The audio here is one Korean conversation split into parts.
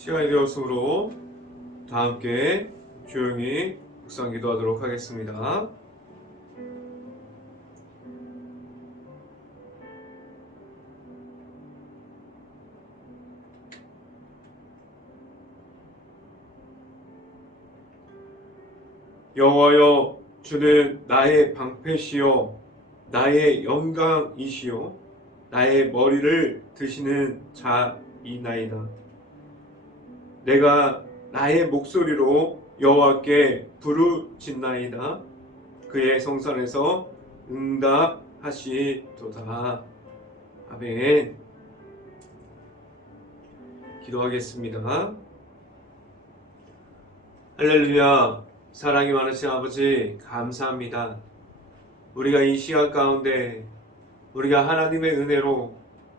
시간이 되었으므로 다 함께 조용히 묵상 기도하도록 하겠습니다. 여호와여, 주는 나의 방패시요 나의 영광이시요 나의 머리를 드시는 자이나이다. 내가 나의 목소리로 여호와께 부르짖나이다. 그의 성산에서 응답하시도다. 아멘. 기도하겠습니다. 할렐루야. 사랑이 많으신 아버지, 감사합니다. 우리가 이 시간 가운데 우리가 하나님의 은혜로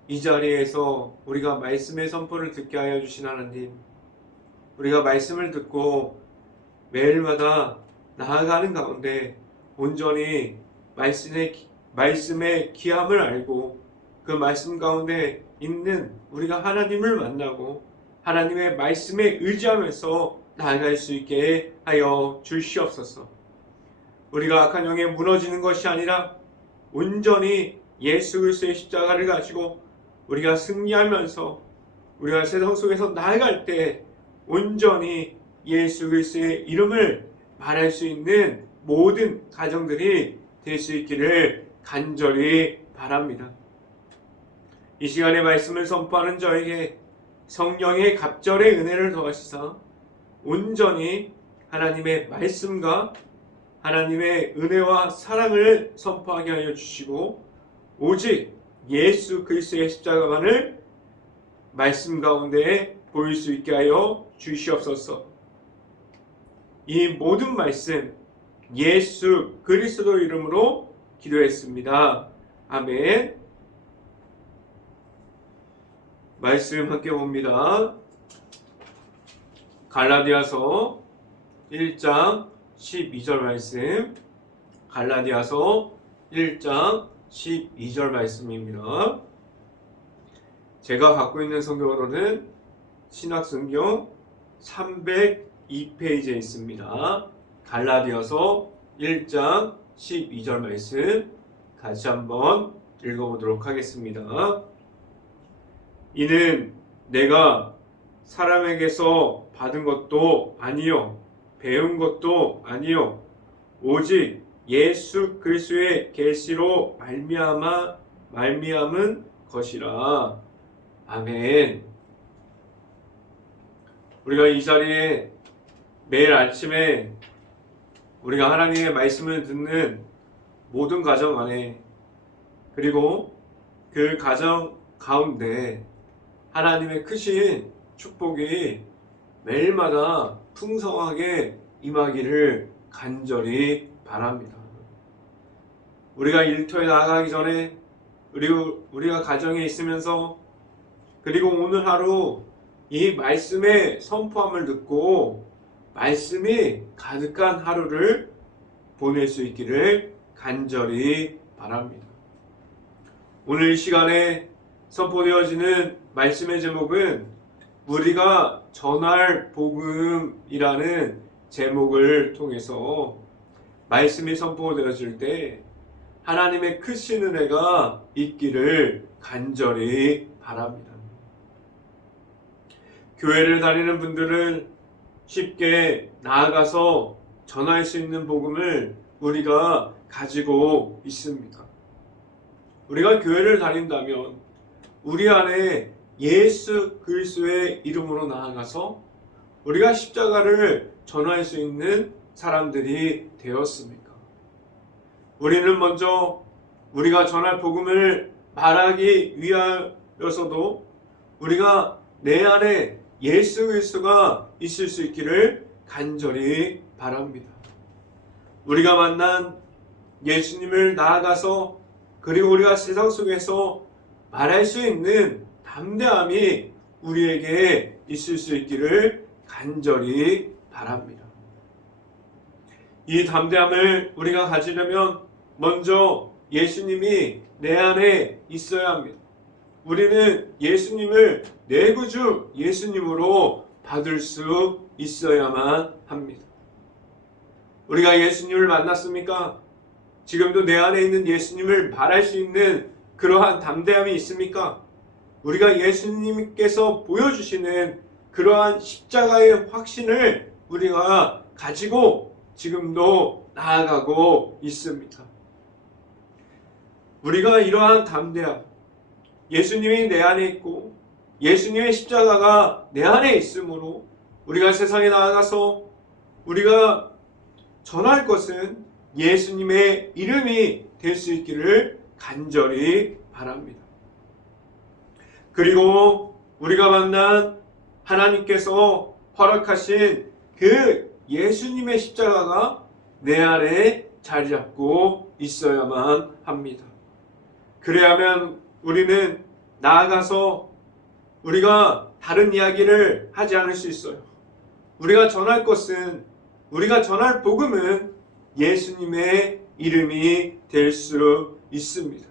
이 자리에서 우리가 말씀의 선포를 듣게 하여 주신 하나님, 우리가 말씀을 듣고 매일마다 나아가는 가운데 온전히 말씀의 귀함을 알고 그 말씀 가운데 있는 우리가 하나님을 만나고 하나님의 말씀에 의지하면서 나아갈 수 있게 하여 주시옵소서. 우리가 악한 영에 무너지는 것이 아니라 온전히 예수 그리스도의 십자가를 가지고 우리가 승리하면서 우리가 세상 속에서 나아갈 때 온전히 예수 그리스도의 이름을 말할 수 있는 모든 가정들이 될 수 있기를 간절히 바랍니다. 이 시간에 말씀을 선포하는 저에게 성령의 갑절의 은혜를 더하시사 온전히 하나님의 말씀과 하나님의 은혜와 사랑을 선포하게 하여 주시고 오직 예수 그리스도의 십자가만을 말씀 가운데 보일 수 있게 하여 주시옵소서. 이 모든 말씀 예수 그리스도 이름으로 기도했습니다. 아멘. 말씀 함께 봅니다. 갈라디아서 1장 12절 말씀, 갈라디아서 1장 12절 말씀입니다. 제가 갖고 있는 성경으로는 신약성경 302페이지에 있습니다. 갈라디아서 1장 12절 말씀 같이 한번 읽어보도록 하겠습니다. 이는 내가 사람에게서 받은 것도 아니요 배운 것도 아니요 오직 예수 그리스도의 계시로 말미암은 것이라. 아멘. 우리가 이 자리에 매일 아침에 우리가 하나님의 말씀을 듣는 모든 가정 안에 그리고 그 가정 가운데 하나님의 크신 축복이 매일마다 풍성하게 임하기를 간절히 바랍니다. 우리가 일터에 나가기 전에 그리고 우리가 가정에 있으면서 그리고 오늘 하루 이 말씀의 선포함을 듣고 말씀이 가득한 하루를 보낼 수 있기를 간절히 바랍니다. 오늘 이 시간에 선포되어지는 말씀의 제목은 우리가 전할 복음이라는 제목을 통해서 말씀이 선포되어질 때 하나님의 크신 은혜가 있기를 간절히 바랍니다. 교회를 다니는 분들은 쉽게 나아가서 전할 수 있는 복음을 우리가 가지고 있습니다. 우리가 교회를 다닌다면 우리 안에 예수 그리스도의 이름으로 나아가서 우리가 십자가를 전할 수 있는 사람들이 되었습니까? 우리는 먼저 우리가 전할 복음을 말하기 위하여서도 우리가 내 안에 예수 그리스도가 있을 수 있기를 간절히 바랍니다. 우리가 만난 예수님을 나아가서 그리고 우리가 세상 속에서 말할 수 있는 담대함이 우리에게 있을 수 있기를 간절히 바랍니다. 이 담대함을 우리가 가지려면 먼저 예수님이 내 안에 있어야 합니다. 우리는 예수님을 내 구주 예수님으로 받을 수 있어야만 합니다. 우리가 예수님을 만났습니까? 지금도 내 안에 있는 예수님을 말할 수 있는 그러한 담대함이 있습니까? 우리가 예수님께서 보여주시는 그러한 십자가의 확신을 우리가 가지고 지금도 나아가고 있습니다. 우리가 이러한 담대함, 예수님이 내 안에 있고 예수님의 십자가가 내 안에 있으므로 우리가 세상에 나아가서 우리가 전할 것은 예수님의 이름이 될 수 있기를 간절히 바랍니다. 그리고 우리가 만난 하나님께서 허락하신 그 예수님의 십자가가 내 안에 자리 잡고 있어야만 합니다. 그래야만 우리는 나아가서 우리가 다른 이야기를 하지 않을 수 있어요. 우리가 전할 것은, 우리가 전할 복음은 예수님의 이름이 될 수 있습니다.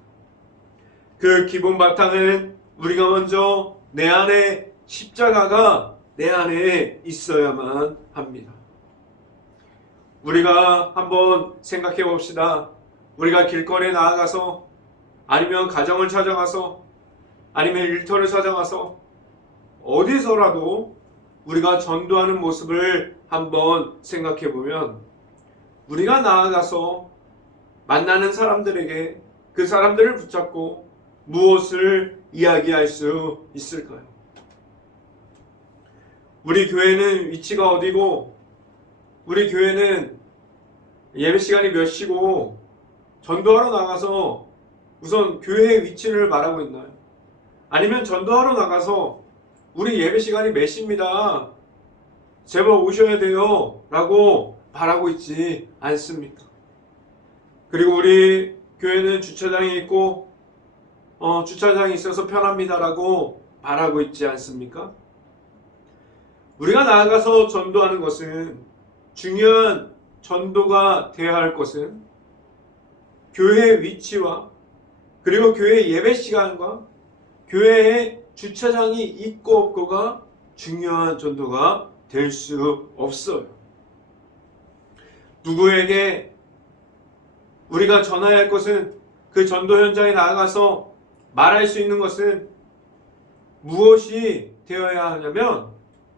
그 기본 바탕은 우리가 먼저 내 안에 십자가가 내 안에 있어야만 합니다. 우리가 한번 생각해 봅시다. 우리가 길거리에 나아가서 아니면 가정을 찾아가서 아니면 일터를 찾아가서 어디서라도 우리가 전도하는 모습을 한번 생각해 보면 우리가 나아가서 만나는 사람들에게 그 사람들을 붙잡고 무엇을 이야기할 수 있을까요? 우리 교회는 위치가 어디고 우리 교회는 예배 시간이 몇 시고 전도하러 나가서 우선 교회의 위치를 말하고 있나요? 아니면 전도하러 나가서 우리 예배 시간이 몇 시입니다. 제발 오셔야 돼요. 라고 말하고 있지 않습니까? 그리고 우리 교회는 주차장이 있고 주차장이 있어서 편합니다. 라고 말하고 있지 않습니까? 우리가 나아가서 전도하는 것은 중요한 전도가 되어야 할 것은 교회의 위치와 그리고 교회의 예배 시간과 교회의 주차장이 있고 없고가 중요한 전도가 될 수 없어요. 누구에게 우리가 전해야 할 것은 그 전도 현장에 나아가서 말할 수 있는 것은 무엇이 되어야 하냐면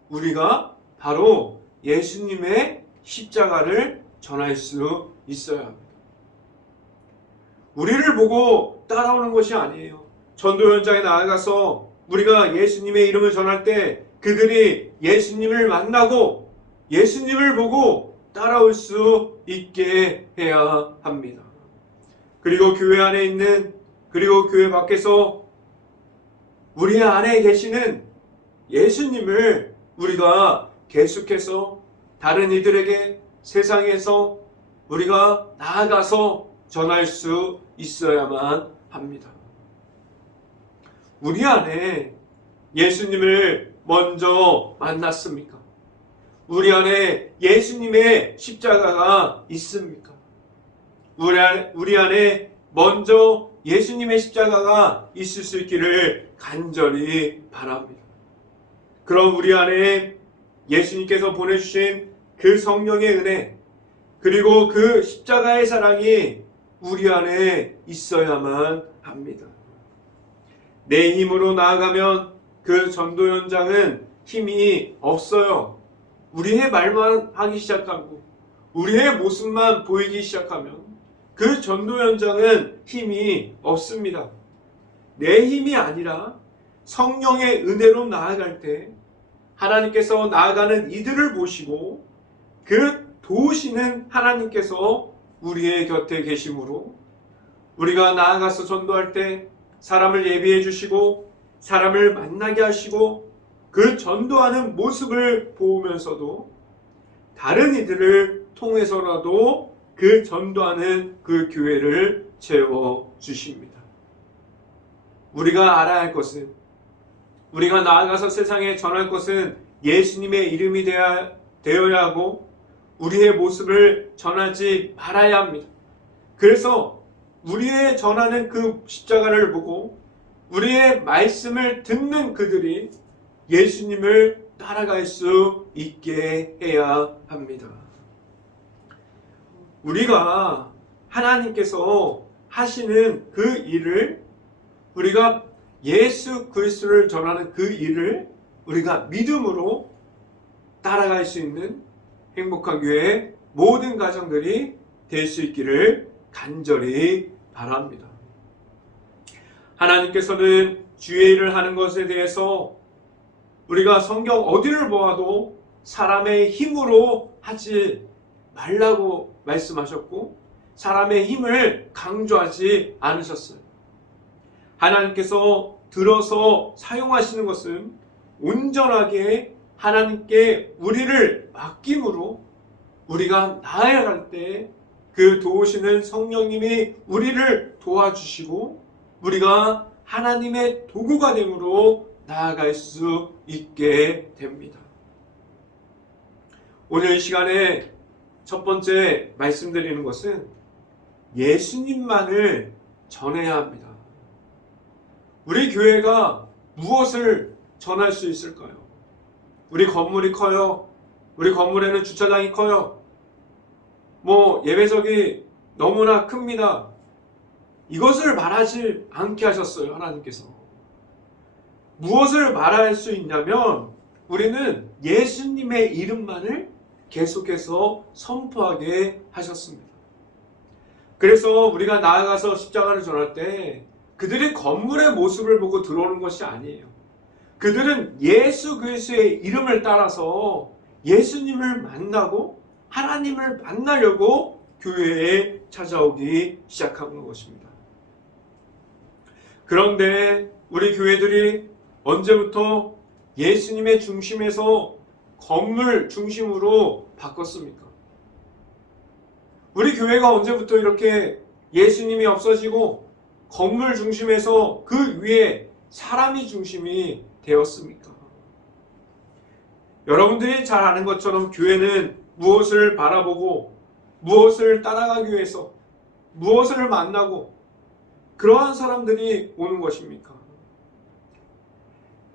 우리가 바로 예수님의 십자가를 전할 수 있어야 합니다. 우리를 보고 따라오는 것이 아니에요. 전도 현장에 나아가서 우리가 예수님의 이름을 전할 때 그들이 예수님을 만나고 예수님을 보고 따라올 수 있게 해야 합니다. 그리고 교회 안에 있는 그리고 교회 밖에서 우리 안에 계시는 예수님을 우리가 계속해서 다른 이들에게 세상에서 우리가 나아가서 전할 수 있어야만 합니다. 우리 안에 예수님을 먼저 만났습니까? 우리 안에 예수님의 십자가가 있습니까? 우리 안에 먼저 예수님의 십자가가 있을 수 있기를 간절히 바랍니다. 그럼 우리 안에 예수님께서 보내주신 그 성령의 은혜 그리고 그 십자가의 사랑이 우리 안에 있어야만 합니다. 내 힘으로 나아가면 그 전도 현장은 힘이 없어요. 우리의 말만 하기 시작하고 우리의 모습만 보이기 시작하면 그 전도 현장은 힘이 없습니다. 내 힘이 아니라 성령의 은혜로 나아갈 때 하나님께서 나아가는 이들을 보시고 그 도우시는 하나님께서 우리의 곁에 계심으로 우리가 나아가서 전도할 때 사람을 예비해 주시고 사람을 만나게 하시고 그 전도하는 모습을 보면서도 다른 이들을 통해서라도 그 전도하는 그 교회를 채워 주십니다. 우리가 알아야 할 것은 우리가 나아가서 세상에 전할 것은 예수님의 이름이 되어야 하고 우리의 모습을 전하지 말아야 합니다. 그래서 우리의 전하는 그 십자가를 보고 우리의 말씀을 듣는 그들이 예수님을 따라갈 수 있게 해야 합니다. 우리가 하나님께서 하시는 그 일을, 우리가 예수 그리스도를 전하는 그 일을 우리가 믿음으로 따라갈 수 있는 행복한 교회의 모든 가정들이 될 수 있기를 간절히 바랍니다. 하나님께서는 주의 일을 하는 것에 대해서 우리가 성경 어디를 보아도 사람의 힘으로 하지 말라고 말씀하셨고 사람의 힘을 강조하지 않으셨어요. 하나님께서 들어서 사용하시는 것은 온전하게 하나님께 우리를 맡김으로 우리가 나아갈 때 그 도우시는 성령님이 우리를 도와주시고 우리가 하나님의 도구가 됨으로 나아갈 수 있게 됩니다. 오늘 이 시간에 첫 번째 말씀드리는 것은 예수님만을 전해야 합니다. 우리 교회가 무엇을 전할 수 있을까요? 우리 건물이 커요. 우리 건물에는 주차장이 커요. 예배석이 너무나 큽니다. 이것을 말하지 않게 하셨어요, 하나님께서. 무엇을 말할 수 있냐면 우리는 예수님의 이름만을 계속해서 선포하게 하셨습니다. 그래서 우리가 나아가서 십자가를 전할 때 그들이 건물의 모습을 보고 들어오는 것이 아니에요. 그들은 예수 그리스도의 이름을 따라서 예수님을 만나고 하나님을 만나려고 교회에 찾아오기 시작한 것입니다. 그런데 우리 교회들이 언제부터 예수님의 중심에서 건물 중심으로 바꿨습니까? 우리 교회가 언제부터 이렇게 예수님이 없어지고 건물 중심에서 그 위에 사람이 중심이 되었습니까? 여러분들이 잘 아는 것처럼 교회는 무엇을 바라보고 무엇을 따라가기 위해서 무엇을 만나고 그러한 사람들이 오는 것입니까?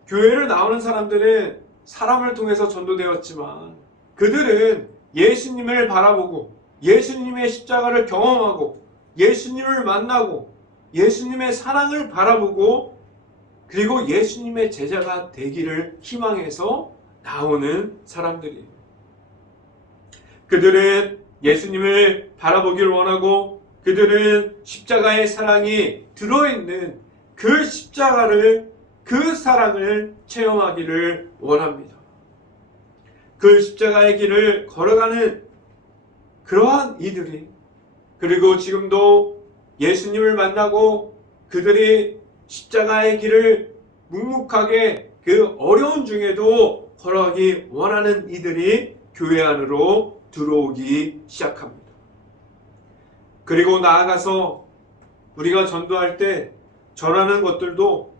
교회를 나오는 사람들은 사람을 통해서 전도되었지만 그들은 예수님을 바라보고 예수님의 십자가를 경험하고 예수님을 만나고 예수님의 사랑을 바라보고 그리고 예수님의 제자가 되기를 희망해서 나오는 사람들이에요. 그들은 예수님을 바라보기를 원하고 그들은 십자가의 사랑이 들어있는 그 십자가를, 그 사랑을 체험하기를 원합니다. 그 십자가의 길을 걸어가는 그러한 이들이, 그리고 지금도 예수님을 만나고 그들이 십자가의 길을 묵묵하게 그 어려운 중에도 걸어가기 원하는 이들이 교회 안으로 들어오기 시작합니다. 그리고 나아가서 우리가 전도할 때 전하는 것들도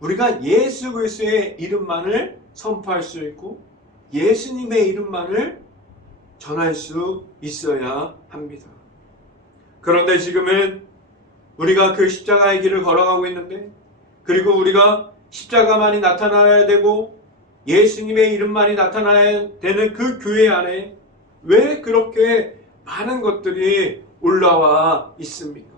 우리가 예수 그리스도의 이름만을 선포할 수 있고 예수님의 이름만을 전할 수 있어야 합니다. 그런데 지금은 우리가 그 십자가의 길을 걸어가고 있는데, 그리고 우리가 십자가만이 나타나야 되고 예수님의 이름만이 나타나야 되는 그 교회 안에 왜 그렇게 많은 것들이 올라와 있습니까?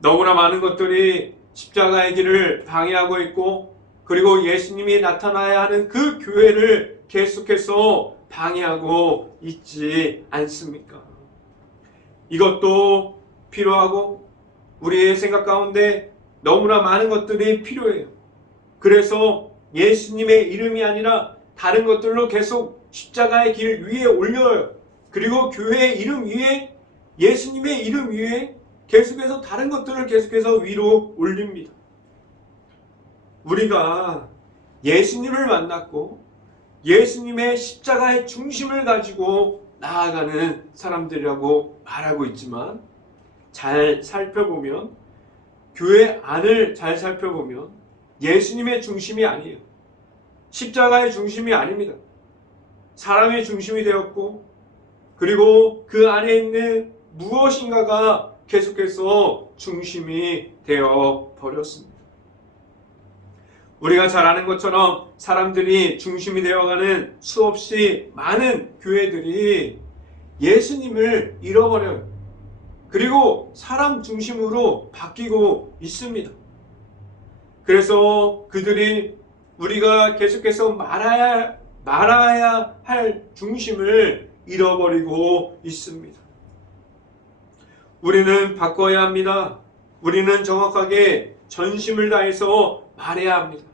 너무나 많은 것들이 십자가의 길을 방해하고 있고, 그리고 예수님이 나타나야 하는 그 교회를 계속해서 방해하고 있지 않습니까? 이것도 필요하고 우리의 생각 가운데 너무나 많은 것들이 필요해요. 그래서 예수님의 이름이 아니라 다른 것들로 계속 십자가의 길 위에 올려요. 그리고 교회의 이름 위에, 예수님의 이름 위에 계속해서 다른 것들을 계속해서 위로 올립니다. 우리가 예수님을 만났고 예수님의 십자가의 중심을 가지고 나아가는 사람들이라고 말하고 있지만, 잘 살펴보면, 교회 안을 잘 살펴보면 예수님의 중심이 아니에요. 십자가의 중심이 아닙니다. 사람의 중심이 되었고, 그리고 그 안에 있는 무엇인가가 계속해서 중심이 되어 버렸습니다. 우리가 잘 아는 것처럼 사람들이 중심이 되어가는 수없이 많은 교회들이 예수님을 잃어버려요. 그리고 사람 중심으로 바뀌고 있습니다. 그래서 그들이 우리가 계속해서 말아야 할 중심을 잃어버리고 있습니다. 우리는 바꿔야 합니다. 우리는 정확하게 전심을 다해서 말해야 합니다.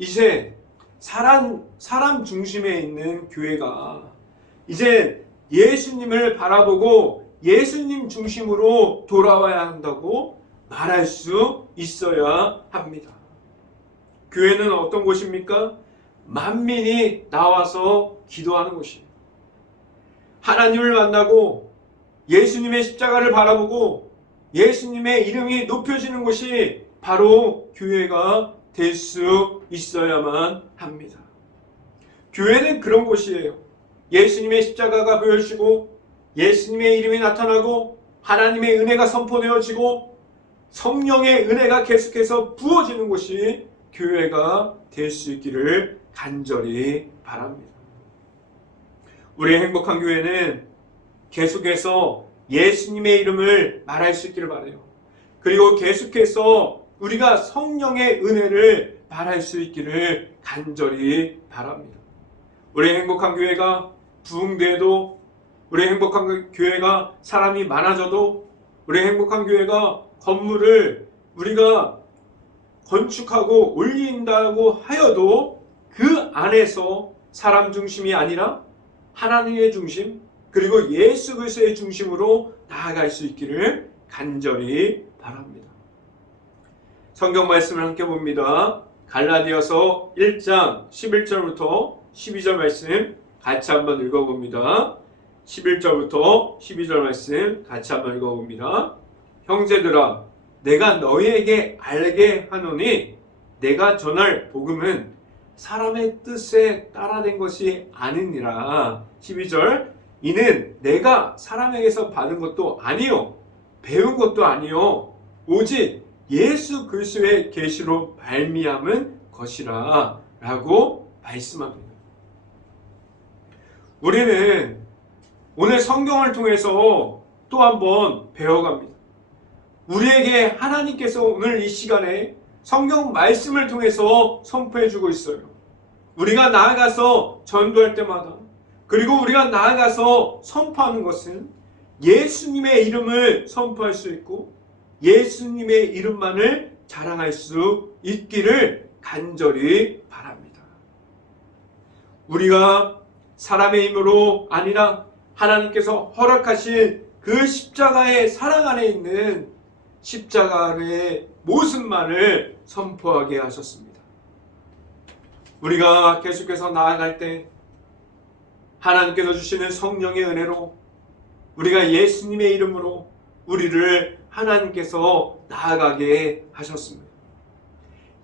이제 사람 중심에 있는 교회가 이제 예수님을 바라보고 예수님 중심으로 돌아와야 한다고 말할 수 있어야 합니다. 교회는 어떤 곳입니까? 만민이 나와서 기도하는 곳입니다. 하나님을 만나고 예수님의 십자가를 바라보고 예수님의 이름이 높여지는 곳이 바로 교회가 될 수 있어야만 합니다. 교회는 그런 곳이에요. 예수님의 십자가가 보여지고 예수님의 이름이 나타나고 하나님의 은혜가 선포되어지고 성령의 은혜가 계속해서 부어지는 곳이 교회가 될 수 있기를 간절히 바랍니다. 우리의 행복한 교회는 계속해서 예수님의 이름을 말할 수 있기를 바라요. 그리고 계속해서 우리가 성령의 은혜를 말할 수 있기를 간절히 바랍니다. 우리의 행복한 교회가 부흥돼도, 우리의 행복한 교회가 사람이 많아져도, 우리의 행복한 교회가 건물을 우리가 건축하고 올린다고 하여도 그 안에서 사람 중심이 아니라 하나님의 중심, 그리고 예수 그리스도의 중심으로 나아갈 수 있기를 간절히 바랍니다. 성경 말씀을 함께 봅니다. 갈라디아서 1장 11절부터 12절 말씀 같이 한번 읽어봅니다. 11절부터 12절 말씀 같이 한번 읽어봅니다. 형제들아, 내가 너희에게 알게 하노니 내가 전할 복음은 사람의 뜻에 따라 된 것이 아니니라. 12절, 이는 내가 사람에게서 받은 것도 아니요 배운 것도 아니요 오직 예수 그리스도의 계시로 말미암은 것이라 라고 말씀합니다. 우리는 오늘 성경을 통해서 또 한번 배워갑니다. 우리에게 하나님께서 오늘 이 시간에 성경 말씀을 통해서 선포해주고 있어요. 우리가 나아가서 전도할 때마다, 그리고 우리가 나아가서 선포하는 것은 예수님의 이름을 선포할 수 있고 예수님의 이름만을 자랑할 수 있기를 간절히 바랍니다. 우리가 사람의 힘으로 아니라 하나님께서 허락하신 그 십자가의 사랑 안에 있는 십자가의 모습만을 선포하게 하셨습니다. 우리가 계속해서 나아갈 때 하나님께서 주시는 성령의 은혜로 우리가 예수님의 이름으로 우리를 하나님께서 나아가게 하셨습니다.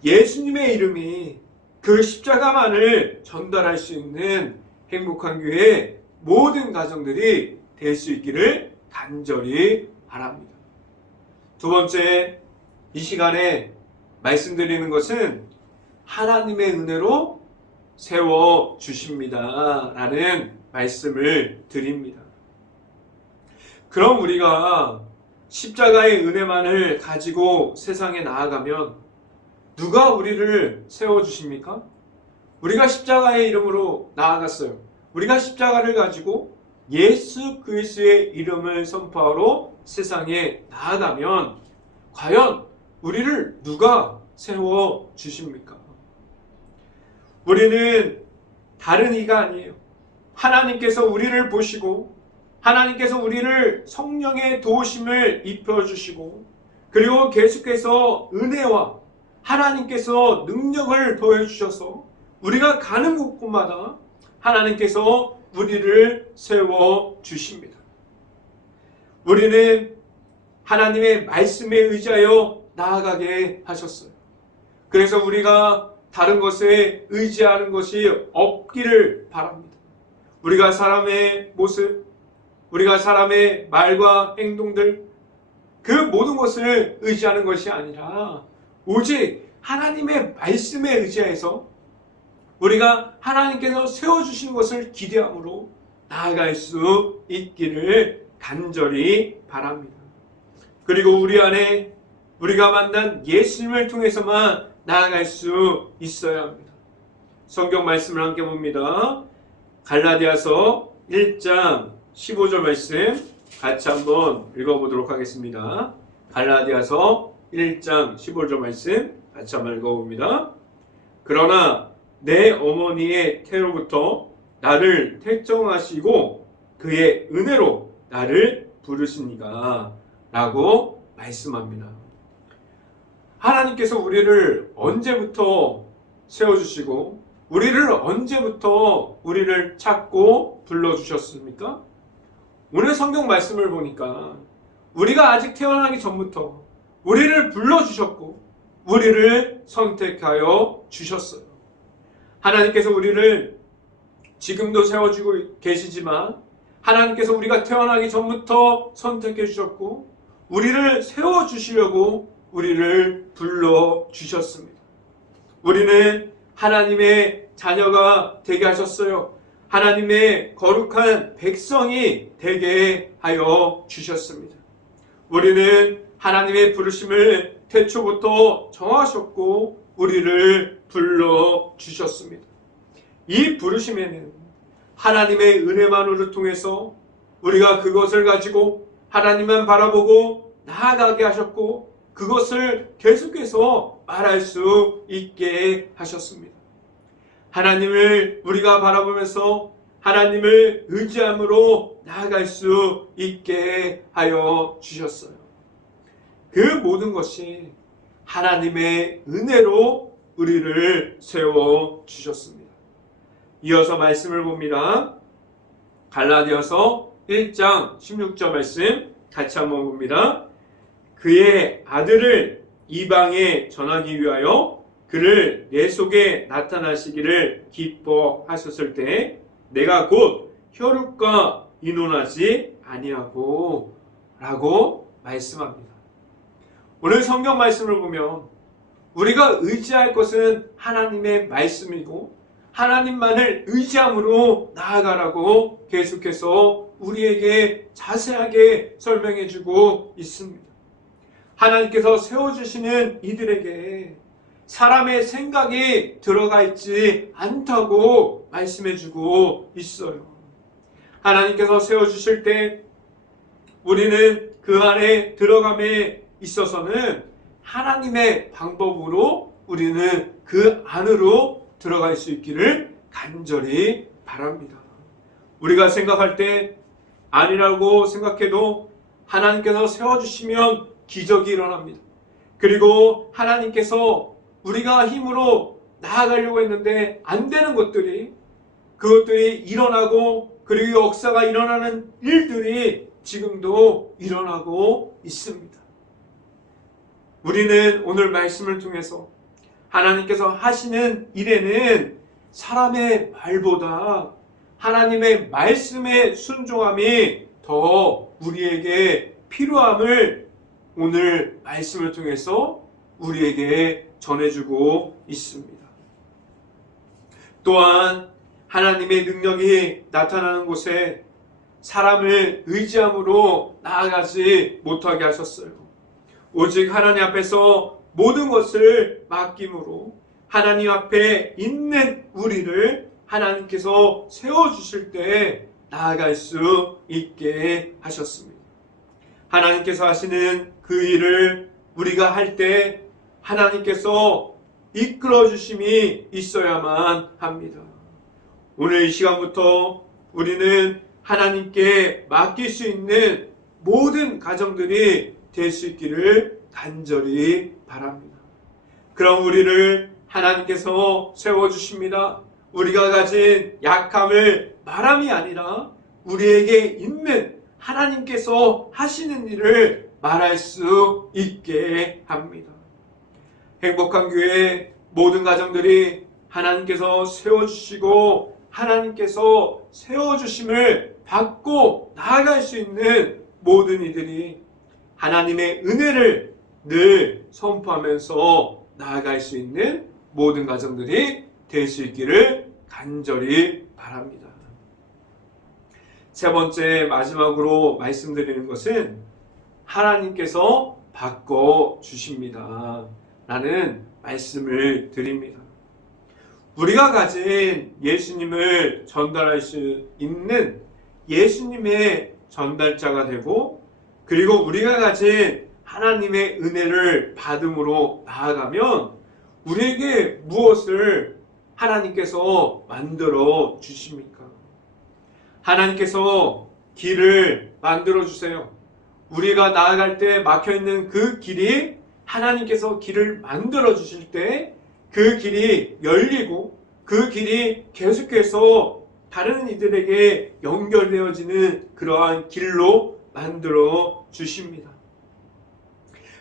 예수님의 이름이 그 십자가만을 전달할 수 있는 행복한 교회의 모든 가정들이 될 수 있기를 간절히 바랍니다. 두 번째, 이 시간에 말씀드리는 것은 하나님의 은혜로 세워주십니다 라는 말씀을 드립니다. 그럼 우리가 십자가의 은혜만을 가지고 세상에 나아가면 누가 우리를 세워주십니까? 우리가 십자가의 이름으로 나아갔어요. 우리가 십자가를 가지고 예수 그리스도의 이름을 선포하러 세상에 나아가면 과연 우리를 누가 세워주십니까? 우리는 다른 이가 아니에요. 하나님께서 우리를 보시고 하나님께서 우리를 성령의 도우심을 입혀주시고 그리고 계속해서 은혜와 하나님께서 능력을 더해주셔서 우리가 가는 곳곳마다 하나님께서 우리를 세워주십니다. 우리는 하나님의 말씀에 의지하여 나아가게 하셨어요. 그래서 우리가 다른 것에 의지하는 것이 없기를 바랍니다. 우리가 사람의 모습, 우리가 사람의 말과 행동들, 그 모든 것을 의지하는 것이 아니라 오직 하나님의 말씀에 의지해서 우리가 하나님께서 세워주신 것을 기대함으로 나아갈 수 있기를 간절히 바랍니다. 그리고 우리 안에 우리가 만난 예수님을 통해서만 나아갈 수 있어야 합니다. 성경 말씀을 함께 봅니다. 갈라디아서 1장 15절 말씀 같이 한번 읽어보도록 하겠습니다. 갈라디아서 1장 15절 말씀 같이 한번 읽어봅니다. 그러나 내 어머니의 태로부터 나를 택정하시고 그의 은혜로 나를 부르시니가 라고 말씀합니다. 하나님께서 우리를 언제부터 세워주시고 우리를 언제부터 우리를 찾고 불러주셨습니까? 오늘 성경 말씀을 보니까 우리가 아직 태어나기 전부터 우리를 불러주셨고 우리를 선택하여 주셨어요. 하나님께서 우리를 지금도 세워주고 계시지만 하나님께서 우리가 태어나기 전부터 선택해 주셨고 우리를 세워주시려고 우리를 불러주셨습니다. 우리는 하나님의 자녀가 되게 하셨어요. 하나님의 거룩한 백성이 되게 하여 주셨습니다. 우리는 하나님의 부르심을 태초부터 정하셨고 우리를 불러주셨습니다. 이 부르심에는 하나님의 은혜만으로 통해서 우리가 그것을 가지고 하나님만 바라보고 나아가게 하셨고 그것을 계속해서 말할 수 있게 하셨습니다. 하나님을 우리가 바라보면서 하나님을 의지함으로 나아갈 수 있게 하여 주셨어요. 그 모든 것이 하나님의 은혜로 우리를 세워주셨습니다. 이어서 말씀을 봅니다. 갈라디아서 1장 16절 말씀 같이 한번 봅니다. 그의 아들을 이방에 전하기 위하여 그를 내 속에 나타나시기를 기뻐하셨을 때 내가 곧 혈육과 인혼하지 아니하고 라고 말씀합니다. 오늘 성경 말씀을 보면 우리가 의지할 것은 하나님의 말씀이고 하나님만을 의지함으로 나아가라고 계속해서 우리에게 자세하게 설명해 주고 있습니다. 하나님께서 세워주시는 이들에게 사람의 생각이 들어가 있지 않다고 말씀해 주고 있어요. 하나님께서 세워주실 때 우리는 그 안에 들어감에 있어서는 하나님의 방법으로 우리는 그 안으로 들어갈 수 있기를 간절히 바랍니다. 우리가 생각할 때 아니라고 생각해도 하나님께서 세워주시면 기적이 일어납니다. 그리고 하나님께서 우리가 힘으로 나아가려고 했는데 안 되는 그것들이 일어나고 그리고 역사가 일어나는 일들이 지금도 일어나고 있습니다. 우리는 오늘 말씀을 통해서 하나님께서 하시는 일에는 사람의 말보다 하나님의 말씀의 순종함이 더 우리에게 필요함을 오늘 말씀을 통해서 우리에게 전해주고 있습니다. 또한 하나님의 능력이 나타나는 곳에 사람을 의지함으로 나아가지 못하게 하셨어요. 오직 하나님 앞에서 모든 것을 맡김으로 하나님 앞에 있는 우리를 하나님께서 세워주실 때 나아갈 수 있게 하셨습니다. 하나님께서 하시는 그 일을 우리가 할 때 하나님께서 이끌어 주심이 있어야만 합니다. 오늘 이 시간부터 우리는 하나님께 맡길 수 있는 모든 가정들이 될 수 있기를 간절히 바랍니다. 그럼 우리를 하나님께서 세워주십니다. 우리가 가진 약함을 말함이 아니라 우리에게 있는 하나님께서 하시는 일을 말할 수 있게 합니다. 행복한 교회 모든 가정들이 하나님께서 세워주시고 하나님께서 세워주심을 받고 나아갈 수 있는 모든 이들이 하나님의 은혜를 늘 선포하면서 나아갈 수 있는 모든 가정들이 될 수 있기를 간절히 바랍니다. 세 번째, 마지막으로 말씀드리는 것은 하나님께서 바꿔주십니다 라는 말씀을 드립니다. 우리가 가진 예수님을 전달할 수 있는 예수님의 전달자가 되고, 그리고 우리가 가진 하나님의 은혜를 받음으로 나아가면 우리에게 무엇을 하나님께서 만들어 주십니까? 하나님께서 길을 만들어 주세요. 우리가 나아갈 때 막혀있는 그 길이 하나님께서 길을 만들어 주실 때 그 길이 열리고 그 길이 계속해서 다른 이들에게 연결되어지는 그러한 길로 만들어 주십니다.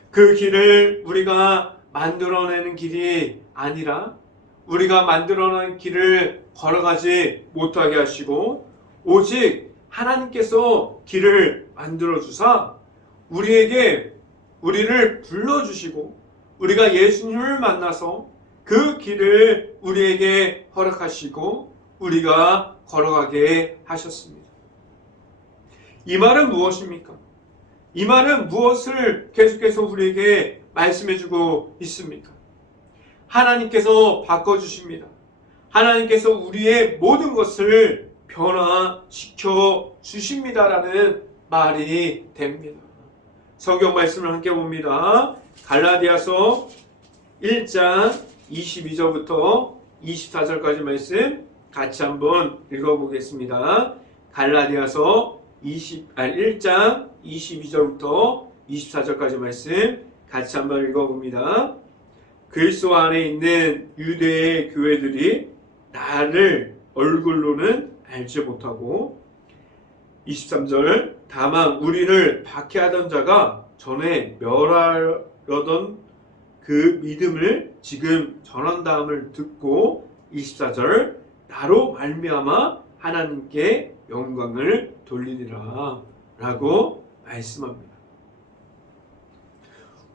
그 길을 우리가 만들어내는 길이 아니라 우리가 만들어낸 길을 걸어가지 못하게 하시고 오직 하나님께서 길을 만들어 주사 우리를 불러주시고 우리가 예수님을 만나서 그 길을 우리에게 허락하시고 우리가 걸어가게 하셨습니다. 이 말은 무엇입니까? 이 말은 무엇을 계속해서 우리에게 말씀해주고 있습니까? 하나님께서 바꿔주십니다. 하나님께서 우리의 모든 것을 변화시켜 주십니다라는 말이 됩니다. 성경 말씀을 함께 봅니다. 갈라디아서 1장 22절부터 24절까지 말씀 같이 한번 읽어보겠습니다. 갈라디아서 1장 22절부터 24절까지 말씀 같이 한번 읽어봅니다. 그리스도 안에 있는 유대의 교회들이 나를 얼굴로는 알지 못하고 23절 다만 우리를 박해하던 자가 전에 멸하려던 그 믿음을 지금 전한다함을 듣고 24절 나로 말미암아 하나님께 영광을 돌리리라 라고 말씀합니다.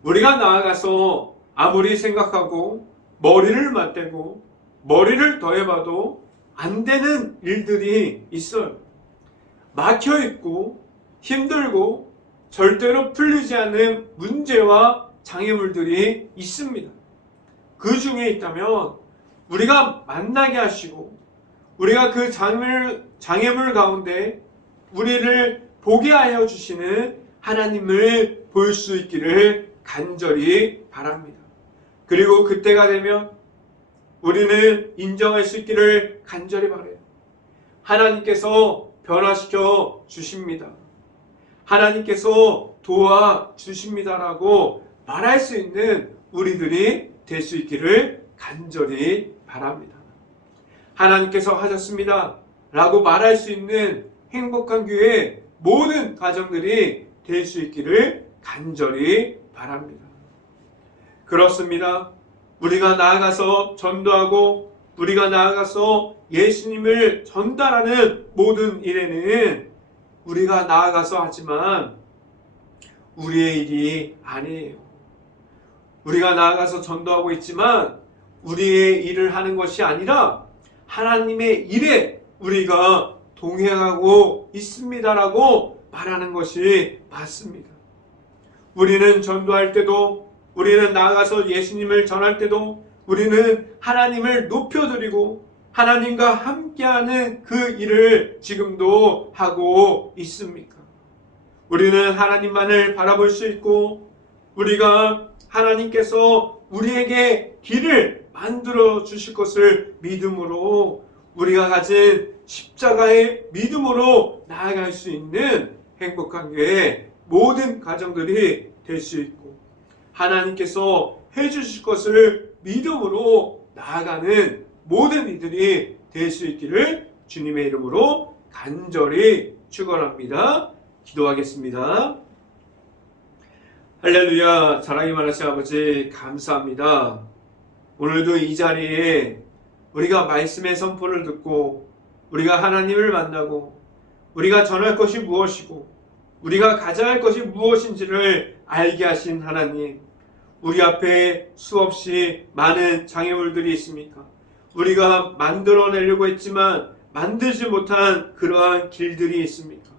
우리가 나아가서 아무리 생각하고 머리를 맞대고 머리를 더해봐도 안 되는 일들이 있어요. 막혀있고 힘들고 절대로 풀리지 않는 문제와 장애물들이 있습니다. 그 중에 있다면 우리가 만나게 하시고 우리가 그 장애물 가운데 우리를 보게 하여 주시는 하나님을 볼 수 있기를 간절히 바랍니다. 그리고 그때가 되면 우리는 인정할 수 있기를 간절히 바라요. 하나님께서 변화시켜 주십니다. 하나님께서 도와 주십니다라고 말할 수 있는 우리들이 될 수 있기를 간절히 바랍니다. 하나님께서 하셨습니다 라고 말할 수 있는 행복한 교회 모든 가정들이 될 수 있기를 간절히 바랍니다. 그렇습니다. 우리가 나아가서 전도하고 우리가 나아가서 예수님을 전달하는 모든 일에는 우리가 나아가서 하지만 우리의 일이 아니에요. 우리가 나아가서 전도하고 있지만 우리의 일을 하는 것이 아니라 하나님의 일에 우리가 동행하고 있습니다라고 말하는 것이 맞습니다. 우리는 전도할 때도 우리는 나아가서 예수님을 전할 때도 우리는 하나님을 높여드리고 하나님과 함께하는 그 일을 지금도 하고 있습니까? 우리는 하나님만을 바라볼 수 있고 우리가 하나님께서 우리에게 길을 만들어 주실 것을 믿음으로 우리가 가진 십자가의 믿음으로 나아갈 수 있는 행복한 교회 모든 가정들이 될 수 있고 하나님께서 해주실 것을 믿음으로 나아가는 모든 이들이 될 수 있기를 주님의 이름으로 간절히 축원합니다. 기도하겠습니다. 할렐루야. 사랑이 많으신 아버지 감사합니다. 오늘도 이 자리에 우리가 말씀의 선포를 듣고 우리가 하나님을 만나고 우리가 전할 것이 무엇이고 우리가 가져야 할 것이 무엇인지를 알게 하신 하나님, 우리 앞에 수없이 많은 장애물들이 있습니까? 우리가 만들어내려고 했지만 만들지 못한 그러한 길들이 있습니까?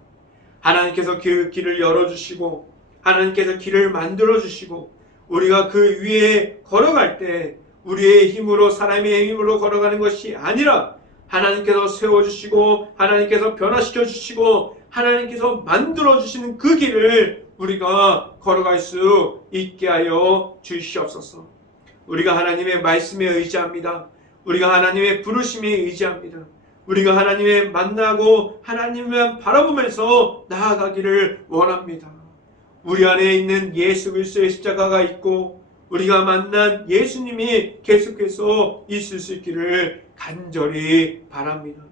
하나님께서 그 길을 열어주시고 하나님께서 길을 만들어주시고 우리가 그 위에 걸어갈 때 우리의 힘으로 사람의 힘으로 걸어가는 것이 아니라 하나님께서 세워주시고 하나님께서 변화시켜 주시고 하나님께서 만들어주시는 그 길을 우리가 걸어갈 수 있게 하여 주시옵소서. 우리가 하나님의 말씀에 의지합니다. 우리가 하나님의 부르심에 의지합니다. 우리가 하나님의 만나고 하나님만 바라보면서 나아가기를 원합니다. 우리 안에 있는 예수 그리스도의 십자가가 있고 우리가 만난 예수님이 계속해서 있을 수 있기를 간절히 바랍니다.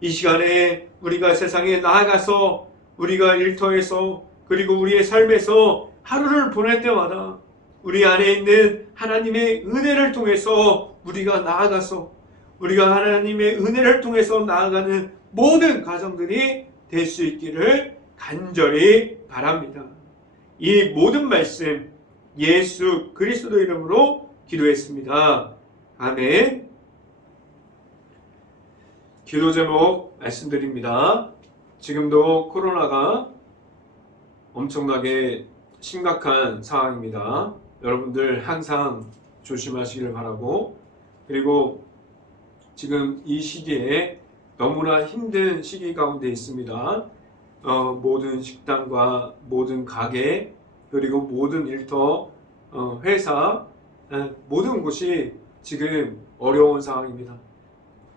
이 시간에 우리가 세상에 나아가서 우리가 일터에서 그리고 우리의 삶에서 하루를 보낼 때마다 우리 안에 있는 하나님의 은혜를 통해서 우리가 나아가서 우리가 하나님의 은혜를 통해서 나아가는 모든 가정들이 될 수 있기를 간절히 바랍니다. 이 모든 말씀 예수 그리스도 이름으로 기도했습니다. 아멘. 기도 제목 말씀드립니다. 지금도 코로나가 엄청나게 심각한 상황입니다. 여러분들 항상 조심하시기를 바라고, 그리고 지금 이 시기에 너무나 힘든 시기 가운데 있습니다. 모든 식당과 모든 가게 그리고 모든 일터, 회사, 모든 곳이 지금 어려운 상황입니다.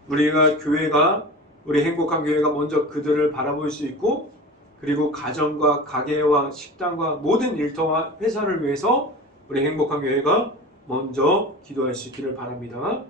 우리가 교회가 우리 행복한 교회가 먼저 그들을 바라볼 수 있고 그리고 가정과 가게와 식당과 모든 일터와 회사를 위해서 우리 행복한 교회가 먼저 기도할 수 있기를 바랍니다.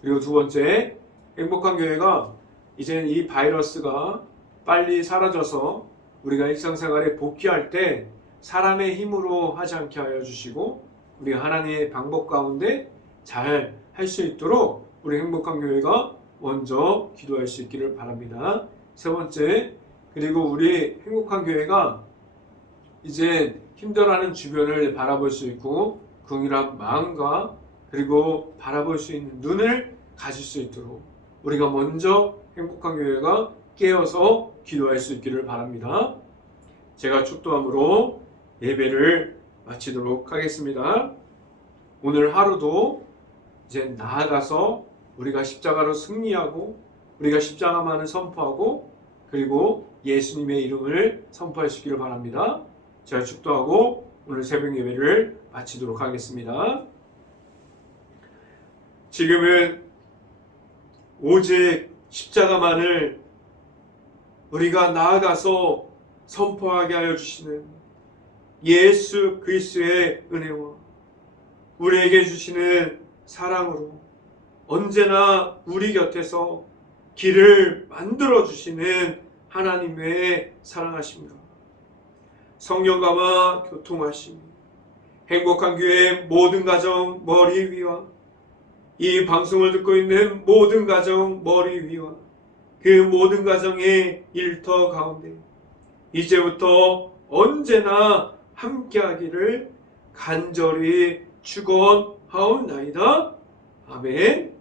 그리고 두 번째, 행복한 교회가 이제 이 바이러스가 빨리 사라져서 우리가 일상생활에 복귀할 때 사람의 힘으로 하지 않게 하여 주시고 우리가 하나님의 방법 가운데 잘 할 수 있도록 우리 행복한 교회가 먼저 기도할 수 있기를 바랍니다. 세 번째, 그리고 우리 행복한 교회가 이제 힘들어하는 주변을 바라볼 수 있고 긍휼한 마음과 그리고 바라볼 수 있는 눈을 가질 수 있도록 우리가 먼저 행복한 교회가 깨어서 기도할 수 있기를 바랍니다. 제가 축도함으로 예배를 마치도록 하겠습니다. 오늘 하루도 이제 나아가서 우리가 십자가로 승리하고 우리가 십자가만을 선포하고 그리고 예수님의 이름을 선포할 수 있기를 바랍니다. 제가 축도하고 오늘 새벽 예배를 마치도록 하겠습니다. 지금은 오직 십자가만을 우리가 나아가서 선포하게 하여 주시는 예수 그리스도의 은혜와 우리에게 주시는 사랑으로 언제나 우리 곁에서 길을 만들어 주시는 하나님의 사랑하심과 성령과와 교통하심, 행복한 교회의 모든 가정 머리 위와 이 방송을 듣고 있는 모든 가정 머리 위와 그 모든 가정의 일터 가운데 이제부터 언제나 함께하기를 간절히 축원하옵나이다. 아멘.